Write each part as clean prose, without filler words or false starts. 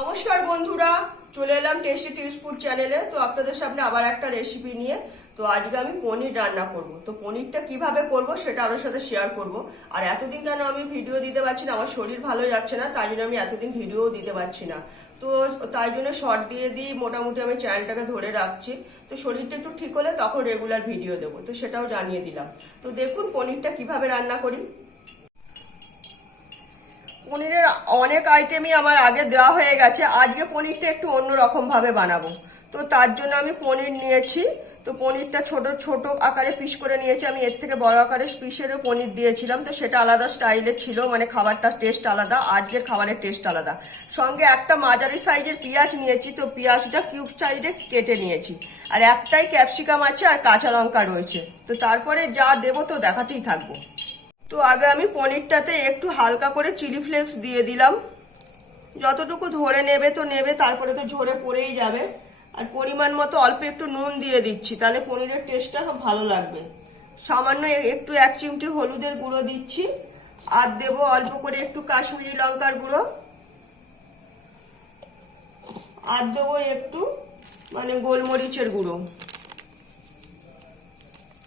নমস্কার বন্ধুরা, চলে এলাম টেস্টি টিপস ফুড চ্যানেলে। তো আপনাদের সামনে আবার একটা রেসিপি নিয়ে। তো আজকে আমি পনির রান্না করব। তো পনিরটা কিভাবে করব সেটা আপনার সাথে শেয়ার করব। আর এতদিন কেন আমি ভিডিও দিতে পারছি না, আমার শরীর ভালো যাচ্ছে না, তাই জন্য আমি এতদিন ভিডিও দিতে পারছি না। তো তাই জন্য শর্ট দিয়ে দিই মোটামুটি আমি চ্যানেলটাকে ধরে রাখছি। তো শরীরটা একটু ঠিক হলে তখন রেগুলার ভিডিও দেবো, তো সেটাও জানিয়ে দিলাম। তো দেখুন পনিরটা কিভাবে রান্না করি। পনিরের অনেক আইটেমই আমার আগে দেওয়া হয়ে গেছে, আজকে পনিরটা একটু অন্যরকম ভাবে বানাবো। তো তার জন্য আমি পনির নিয়েছি। তো পনিরটা ছোট ছোট আকারে পিস করে নিয়েছি আমি, এর থেকে বড় আকারে পিসেরও পনির দিয়েছিলাম, তো সেটা আলাদা স্টাইলে ছিল, মানে খাবারটার টেস্ট আলাদা, আজকের খাবারের টেস্ট আলাদা। সঙ্গে একটা মাঝারি সাইজের পেঁয়াজ নিয়েছি, তো পেঁয়াজটা কিউব সাইজে কেটে নিয়েছি। আর একটাই ক্যাপসিকাম আছে আর কাঁচা লঙ্কা রয়েছে। তো তারপরে যা দেবো তো দেখাতেই থাকবো। তো আগে আমি পনিরটাতে একটু হালকা করে চিলি ফ্লেক্স দিয়ে দিলাম, যতটুকু ধরে নেবে তো নেবে, তারপরে তো ঝরে পড়েই যাবে। আর পরিমাণ মতো অল্প একটু নুন দিয়ে দিচ্ছি, তাহলে পনিরের টেস্টটা খুব ভালো লাগবে। সামান্য একটু 1 চিমটি হলুদের গুঁড়ো দিচ্ছি, আর দেবো অল্প করে একটু কাশ্মীরি লঙ্কার গুঁড়ো, আর দেবো একটু গোলমরিচের গুঁড়ো।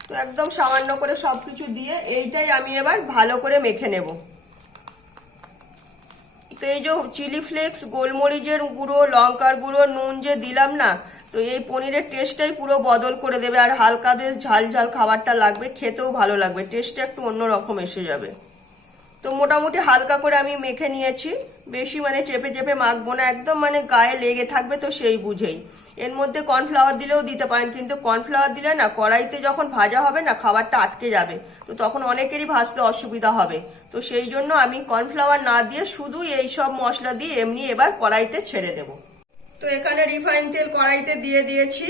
তো একদম সামান্য করে সবকিছু দিয়ে এইটাই আমি এবার ভালো করে মেখে নেব। তো এই যে চিলি ফ্লেক্স, গোলমরিচের গুঁড়ো, লঙ্কার গুঁড়ো, নুন যে দিলাম না, তো এই পনিরের টেস্টটাই পুরো বদল করে দেবে। আর হালকা বেশ ঝাল ঝাল খাবারটা লাগবে, খেতেও ভালো লাগবে, টেস্টটা একটু অন্যরকম এসে যাবে। তো মোটামুটি হালকা করে আমি মেখে নিয়েছি, বেশি চেপে চেপে মাখবো না, একদম গায়ে লেগে থাকবে, তো সেই বুঝেই। এর মধ্যে কর্নফ্লাওয়ার দিলেও দিতে পারেন, কিন্তু কর্নফ্লাওয়ার দিলে না কড়াইতে যখন ভাজা হবে না খাবারটা আটকে যাবে, তো তখন অনেকেরই ভাজতে অসুবিধা হবে। তো সেই জন্য আমি কর্নফ্লাওয়ার না দিয়ে শুধু এই সব মশলা দিয়ে এমনি এবার কড়াইতে ছেড়ে দেব। তো এখানে রিফাইন তেল কড়াইতে দিয়ে দিয়েছি,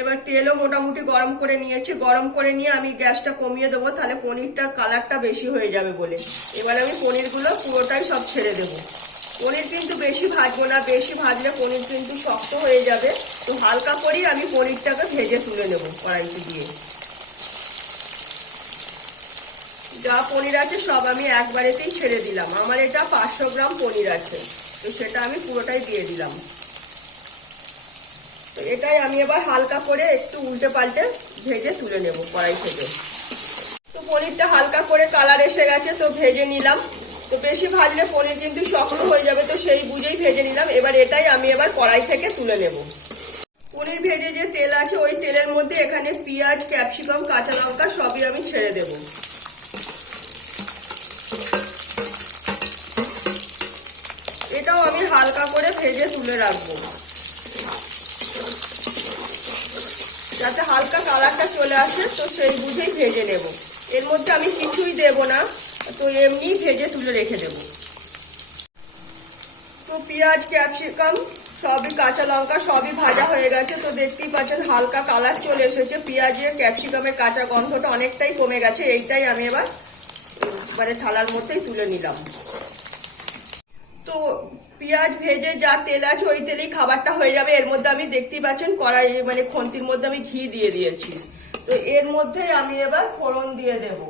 এবার তেলও মোটামুটি গরম করে নিয়েছি। গরম করে নিয়ে আমি গ্যাসটা কমিয়ে দেবো, তাহলে পনিরটার কালারটা বেশি হয়ে যাবে বলে। এবার আমি পনিরগুলো পুরোটাই সব ছেড়ে দেবো। পনির কিন্তু বেশি ভাজবো না, বেশি ভাজলে পনির কিন্তু শক্ত হয়ে যাবে। তো হালকা করেই আমি পনিরটাকে ভেজে তুলে নেবো কড়াইতে দিয়ে। যা পনির আছে সব আমি একবারেতেই ছেড়ে দিলাম। আমার এটা 500 গ্রাম পনির আছে, তো সেটা আমি পুরোটাই দিয়ে দিলাম। তো এটাই আমি এবার হালকা করে একটু উল্টে পাল্টে ভেজে তুলে নেব কড়াই থেকে। তো পনিরটা হালকা করে কালার এসে গেছে, তো ভেজে নিলাম। তো বেশি ভাজলে পনির কিন্তু শক্ত হয়ে যাবে, তো সেই বুঝেই ভেজে নিলাম। এবার এটাই আমি এবার কড়াই থেকে তুলে নেব। পনির ভেজে যে তেল আছে ওই তেলের মধ্যে এখানে পেঁয়াজ, ক্যাপসিকাম, কাঁচা লঙ্কা সবই আমি ছেড়ে দেব। এটাও আমি হালকা করে ভেজে তুলে রাখবো, যাতে হালকা কালারটা চলে আসে, তো সেই বুঝেই ভেজে নেব। এর মধ্যে আমি কিছুই দেব না, তো এমনি ভেজে তুলে রেখে দেব। তো পেঁয়াজ, ক্যাপসিকাম সবই, কাঁচা লঙ্কা সবই ভাজা হয়ে গেছে। তো দেখতেই পাচ্ছেন হালকা কালার চলে এসেছে, পেঁয়াজের ক্যাপসিকামের কাঁচা গন্ধটা অনেকটাই কমে গেছে। এইটাই আমি এবার থালার মধ্যেই তুলে নিলাম। তো পেঁয়াজ ভেজে যা তেল আছে ওই তেলেই খাবারটা হয়ে যাবে। এর মধ্যে আমি দেখতেই পাচ্ছেন কড়াই খন্তির মধ্যে আমি ঘি দিয়ে দিয়েছি। তো এর মধ্যে আমি এবার ফোড়ন দিয়ে দেব।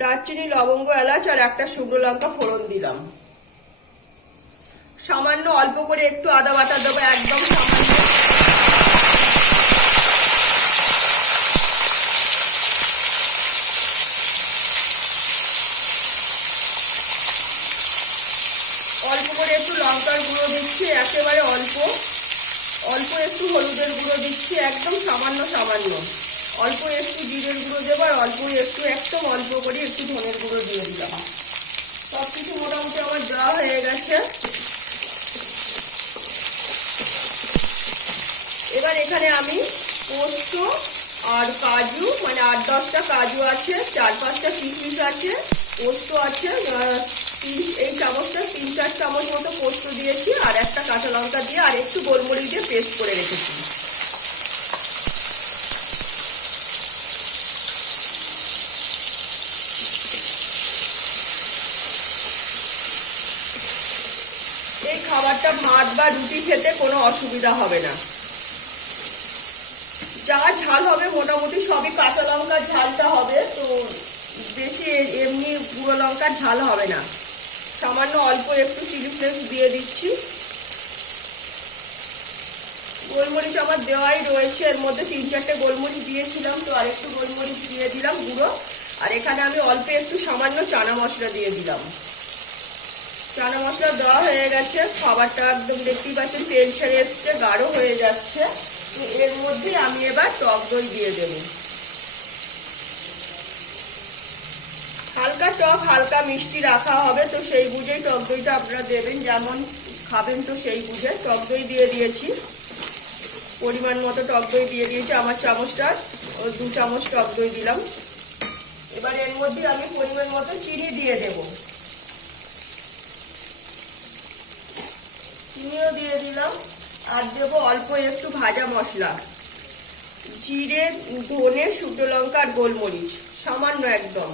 দারচিনি, লবঙ্গ, এলাচ আর একটা শুকনো লঙ্কা ফোড়ন দিলাম। সামান্য অল্প করে একটু আদা বাটা দেবো, একদম সামান্য। অল্প করে একটু লঙ্কার গুঁড়ো দিচ্ছি, একেবারে অল্প। অল্প একটু হলুদের গুঁড়ো দিচ্ছি, একদম সামান্য সামান্য। অল্প একটু জিরের গুঁড়ো দেবো, আর অল্প একটু একদম অল্প করে একটু ধনের গুঁড়ো দিয়ে দিলাম। সবকিছু মোটামুটি আমার দেওয়া হয়ে গেছে। এবার এখানে আমি পোস্ত আর কাজু, 8-10টা কাজু আছে, 4-5টা কিশমিশ আছে, পোস্ত আছে, এই চামচটা 3-4 চামচ মতো পোস্ত দিয়েছি, আর একটা কাঁচা লঙ্কা দিয়ে আর একটু গোলমরিচ দিয়ে পেস্ট করে রেখেছি। এই খাবারটা ভাত বা রুটি খেতে কোনো অসুবিধা হবে না। যা ঝাল হবে মোটামুটি সবই কাঁচা লঙ্কার ঝালটা হবে, তো বেশি এমনি গুঁড়ো লঙ্কার ঝাল হবে না। সামান্য অল্প একটু চিলি ফ্লেক্স দিয়ে দিচ্ছি। গোলমরিচ আমার দেওয়াই রয়েছে, এর মধ্যে 3-4টে গোলমরিচ দিয়েছিলাম, তো আরেকটু গোলমরিচ দিয়ে দিলাম গুঁড়ো। আর এখানে আমি অল্প একটু সামান্য চানা মশলা দিয়ে দিলাম। চানা মশলা দেওয়া হয়ে গেছে, খাবারটা একদম দেখতেই পাচ্ছেন তেল ছেড়ে এসছে, গাঢ় হয়ে যাচ্ছে। তো এর মধ্যে আমি এবার টক দই দিয়ে দেব। হালকা টক হালকা মিষ্টি রাখা হবে, তো সেই বুঝেই টক দইটা আপনারা দেবেন, যেমন খাবেন তো সেই বুঝে। টক দই দিয়ে দিয়েছি, পরিমাণ মতো টক দই দিয়ে দিয়েছি। আমার চামচটা 2 চামচ টক দই দিলাম। এবার এর মধ্যে আমি পরিমাণ মতো চিনি দিয়ে দেব। চিনিও দিয়ে দিলাম। আর দেবো অল্প একটু ভাজা মশলা, জিরে, ধনে, শুকনো লঙ্কা আর গোলমরিচ, সামান্য একদম।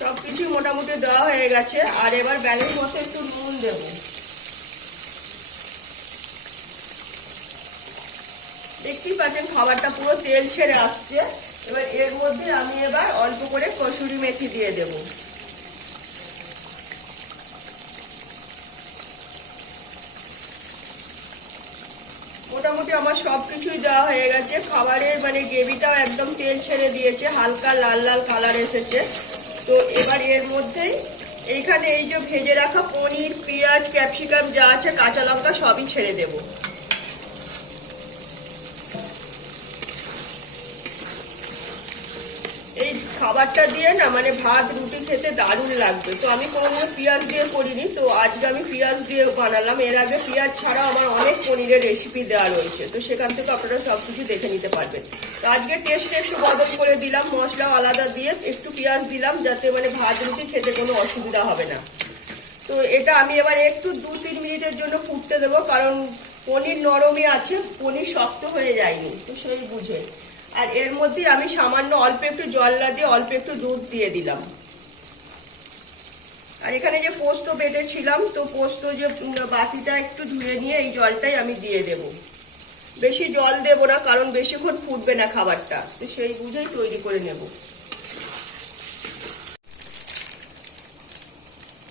সব কিছু মোটামুটি দেওয়া হয়ে গেছে। আর এবার ব্যালেন্স মতো একটু নুন দেব। দেখতেই পাচ্ছেন খাবারটা পুরো তেল ছেড়ে আসছে। এবার এর মধ্যে আমি এবার অল্প করে কসুরি মেথি দিয়ে দেব। মোটামুটি আমার সব কিছুই দেওয়া হয়ে গেছে। খাবারের মানে গ্রেভিটাও একদম তেল ছেড়ে দিয়েছে, হালকা লাল লাল কালার এসেছে। তো এবার এর মধ্যেই এইখানে এই যে ভেজে রাখা পনির, পেঁয়াজ, ক্যাপসিকাম যা আছে, কাঁচা লঙ্কা সবই ছেড়ে দেব। এই খাবারটা দিয়ে না মানে ভাত রুটি খেতে দারুণ লাগবে। তো আমি কোনোদিনও পেঁয়াজ দিয়ে করিনি, তো আজকে আমি পেঁয়াজ দিয়ে বানালাম। এর আগে পেঁয়াজ ছাড়া আমার অনেক পনিরের রেসিপি দেওয়া রয়েছে, তো সেখান থেকে আপনারা সব কিছু দেখে নিতে পারবেন। তো আজকে টেস্টটা একটু বদল করে দিলাম, মশলাও আলাদা দিয়ে একটু পেঁয়াজ দিলাম, যাতে মানে ভাত রুটি খেতে কোনো অসুবিধা হবে না। তো এটা আমি এবার একটু 2-3 মিনিটের জন্য ফুটতে দেবো, কারণ পনির নরমই আছে, পনির শক্ত হয়ে যায়নি, তো সেই বুঝে। আর এর মধ্যে আমি সামান্য অল্প একটু জল না দিয়ে অল্প একটু দুধ দিয়ে দিলাম। আর এখানে যে পোস্ত বেটেছিলাম, তো পোস্ত যে বাটিটা একটু ধুয়ে নিয়ে এই জলটাই আমি দিয়ে দেব। বেশি জল দেব না, কারণ বেশিক্ষণ ফুটবে না খাবারটা, তো সেই বুঝেই তৈরি করে নেব।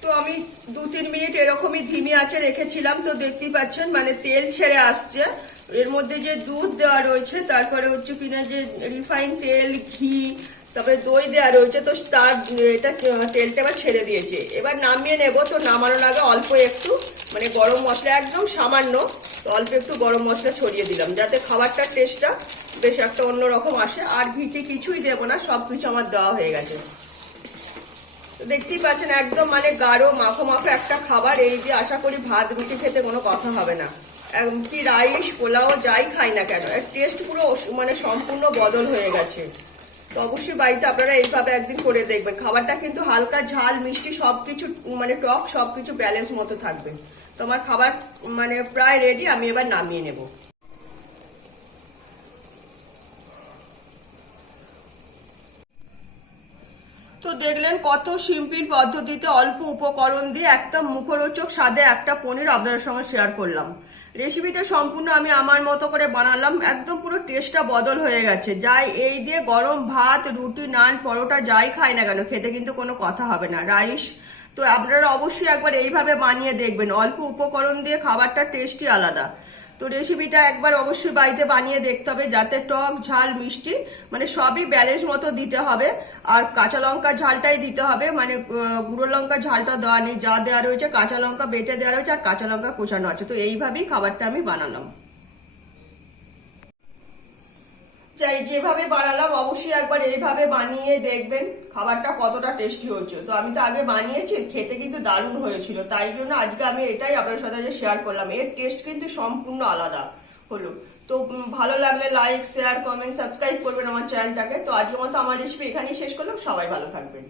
তো আমি 2-3 মিনিট এরকমই ধিমি আঁচে রেখেছিলাম। তো দেখতেই পাচ্ছেন মানে তেল ছেড়ে আসছে। এর মধ্যে যে দুধ দেওয়া রয়েছে, তারপরে হচ্ছে কিনা যে রিফাইন তেল, ঘি, তারপরে দই দেওয়া রয়েছে, তো তার এটা তেলটা এবার ছেড়ে দিয়েছে। এবার নামিয়ে নেব। তো নামানোর আগে অল্প একটু মানে গরম মশলা, একদম সামান্য, তো অল্প একটু গরম মশলা ছড়িয়ে দিলাম, যাতে খাবারটার টেস্টটা বেশ একটা অন্যরকম আসে। আর ঘিটি কিছুই দেবো না, সব কিছু আমার দেওয়া হয়ে গেছে। দেখতেই পাচ্ছেন একদম মানে গাঢ় মাখো মাখো একটা খাবার। এই যে আশা করি ভাত রুটি খেতে কোনো কথা হবে না। কি রাইস, পোলাও যাই খাই না কেন, টেস্ট পুরো মানে সম্পূর্ণ বদল হয়ে গেছে। তো অবশ্যই বাড়িতে আপনারা এইভাবে একদিন করে দেখবেন। খাবারটা কিন্তু হালকা ঝাল মিষ্টি সবকিছু মানে টক সবকিছু ব্যালেন্স মতো থাকবে। তো আমার খাবার মানে প্রায় রেডি, আমি এবার নামিয়ে নেব। তো দেখলেন কত সিম্পল পদ্ধতিতে অল্প উপকরণ দিয়ে একদম মুখরোচক স্বাদে একটা পনির আপনাদের সঙ্গে শেয়ার করলাম। রেসিপিটা সম্পূর্ণ আমি আমার মতো করে বানালাম, একদম পুরো টেস্টটা বদল হয়ে গেছে। যাই এই দিয়ে গরম ভাত, রুটি, নান, পরোটা যাই খাই না কেন খেতে কিন্তু কোনো কথা হবে না, রাইস। তো আপনারা অবশ্যই একবার এইভাবে বানিয়ে দেখবেন, অল্প উপকরণ দিয়ে খাবারটা টেস্টই আলাদা। তো রেসিপিটা একবার অবশ্যই বাড়িতে বানিয়ে দেখতে হবে, যাতে টক ঝাল মিষ্টি মানে সবই ব্যালেন্স মতো দিতে হবে। আর কাঁচা লঙ্কা ঝালটাই দিতে হবে, মানে গুঁড়ো লঙ্কা ঝালটা দেওয়া নেই, যা দেওয়া রয়েছে কাঁচা লঙ্কা বেটে দেওয়া রয়েছে আর কাঁচা লঙ্কা কোচানো আছে। তো এইভাবেই খাবারটা আমি বানালাম। চাই যেভাবে বানালাম অবশ্যই একবার এইভাবে বানিয়ে দেখবেন খাবারটা কতটা টেস্টি হয়েছে। তো আমি তো আগে বানিয়েছি, খেতে কিন্তু দারুণ হয়েছিল, তাই জন্য আজকে আমি এটাই আপনার সাথে শেয়ার করলাম। এর টেস্ট কিন্তু সম্পূর্ণ আলাদা হলো। তো ভালো লাগলে লাইক, শেয়ার, কমেন্ট, সাবস্ক্রাইব করবেন আমার চ্যানেলটাকে। তো আজকের মতো আমার রেসিপি এখানেই শেষ করলাম। সবাই ভালো থাকবেন।